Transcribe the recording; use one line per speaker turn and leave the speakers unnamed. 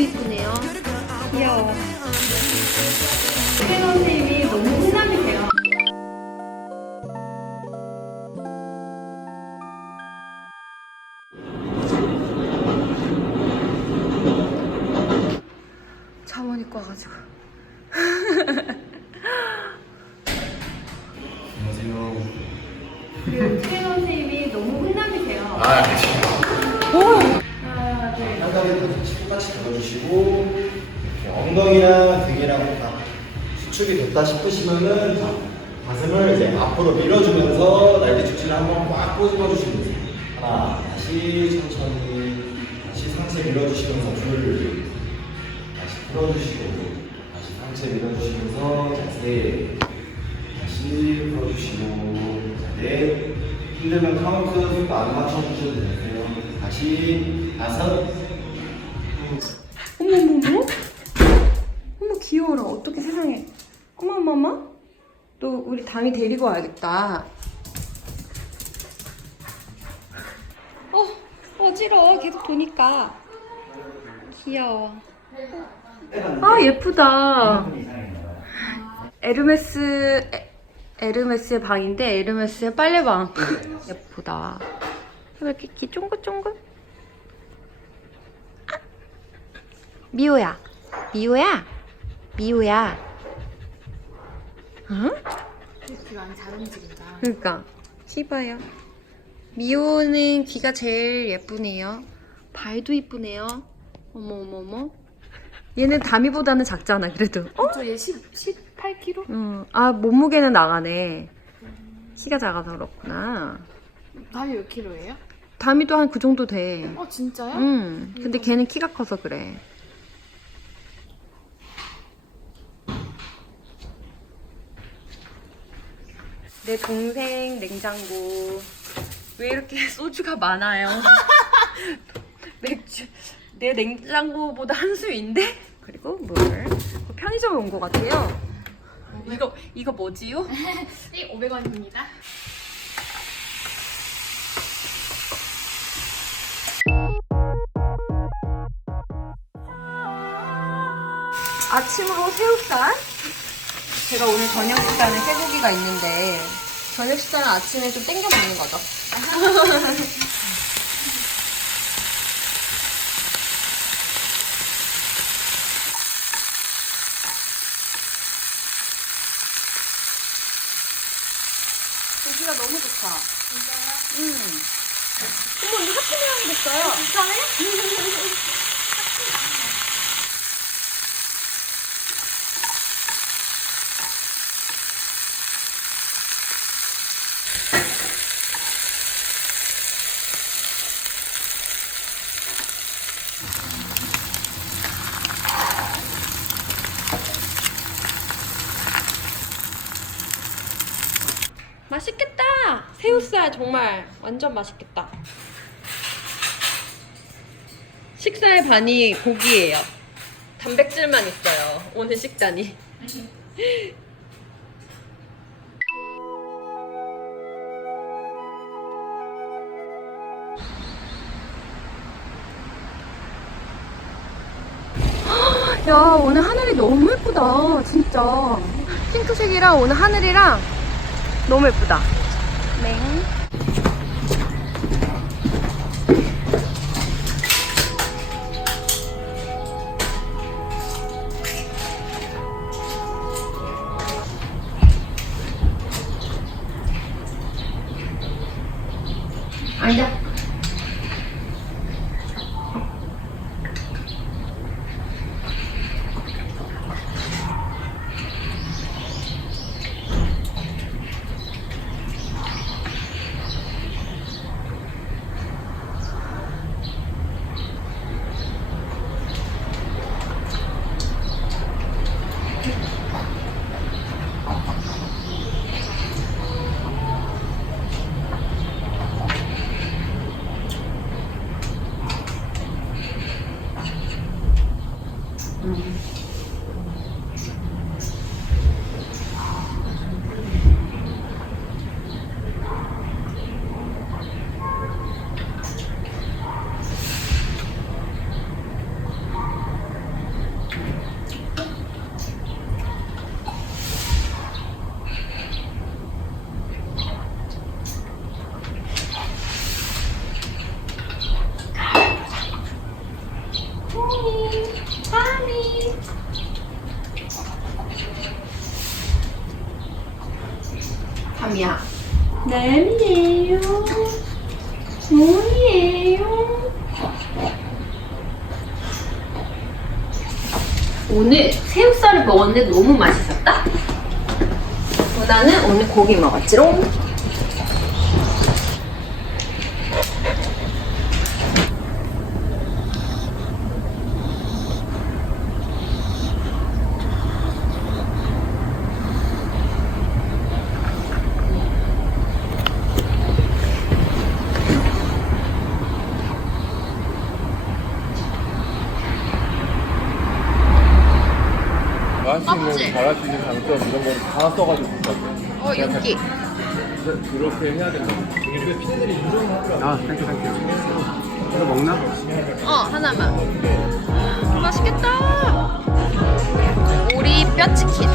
이쁘네요. 귀여워. 새 선생님이 너무 훈남이세요. 잠원 입고 와가지고.
안녕하세요.
그새 선생님이 너무 훈남이세요.
아, 그렇죠.
하나, 둘,
한 다리도 같이 똑같이 들어주시고 이렇게 엉덩이랑 등이랑 다 수축이 됐다 싶으시면은 자, 가슴을 이제 앞으로 밀어주면서 날개 축지를 한번 꽉 꼬집어 주시면 돼요. 하나, 다시 천천히 다시 상체 밀어주시면서 둘, 다시 풀어주시고 다시 상체 밀어주시면서 자, 셋, 다시 풀어주시고 자, 넷, 힘들면 카운트 속도 안 맞춰주셔도 되세요. 다시 다섯,
어머 어머 어머 어머 귀여워라 어떻게 세상에 어머 어머 어머 담이 데리고 와야겠다. 어 어지러워. 계속 도니까. 귀여워. 아 예쁘다. 에르메스 에, 에르메스의 방인데 에르메스의 빨래방. 예쁘다. 왜 이렇게 귀 쫑긋쫑긋? 미호야, 미호야, 미호야. 응?
귀가 잘 움직인다.
그러니까 시바야. 미호는 귀가 제일 예쁘네요. 발도 이쁘네요. 어머 어머 어머. 얘는 다미보다는 작잖아 그래도. 어?
저얘 10, 18kg?
응. 아 몸무게는 나가네. 키가 작아서 그렇구나.
다이 몇 킬로예요?
다미도 한 그 정도 돼.
어 진짜요?
응. 근데 걔는 키가 커서 그래. 내 동생 냉장고 왜 이렇게 소주가 많아요? 맥주 내 냉장고보다 한 수인데 그리고 물 편의점에 온 것 같아요. 이거 이거 뭐지요?
이 500원입니다.
아침으로 새우살. 제가 오늘 저녁 식단에 쇠고기가 있는데 저녁 식단은 아침에 좀 땡겨 먹는 거죠. 고기가 너무 좋다. 진짜요? 응. 어머, 이거 하트 모양이 됐어요. 진짜네? 맛있겠다. 새우살 정말 완전 맛있겠다. 식사의 반이 고기예요. 단백질만 있어요. 오늘 식단이. 야 오늘 하늘이 너무 예쁘다 진짜 핑크색이랑 오늘 하늘이랑 너무 예쁘다. 맹 앉아 담이야. 램이에요. 논이에요. 오늘 새우살을 먹었는데 너무 맛있었다. 나는 오늘 고기 먹었지롱.
할 수 있는 잘할 수 있는 장점 이런 거를 다 써가지고 있거든.
어, 윤기.
그렇게 해야 된다. 이게 피디들이 인정하더라고. 아, 땡큐 땡큐. 이거 먹나?
어, 하나만. 맛있겠다. 오리 뼈치킨.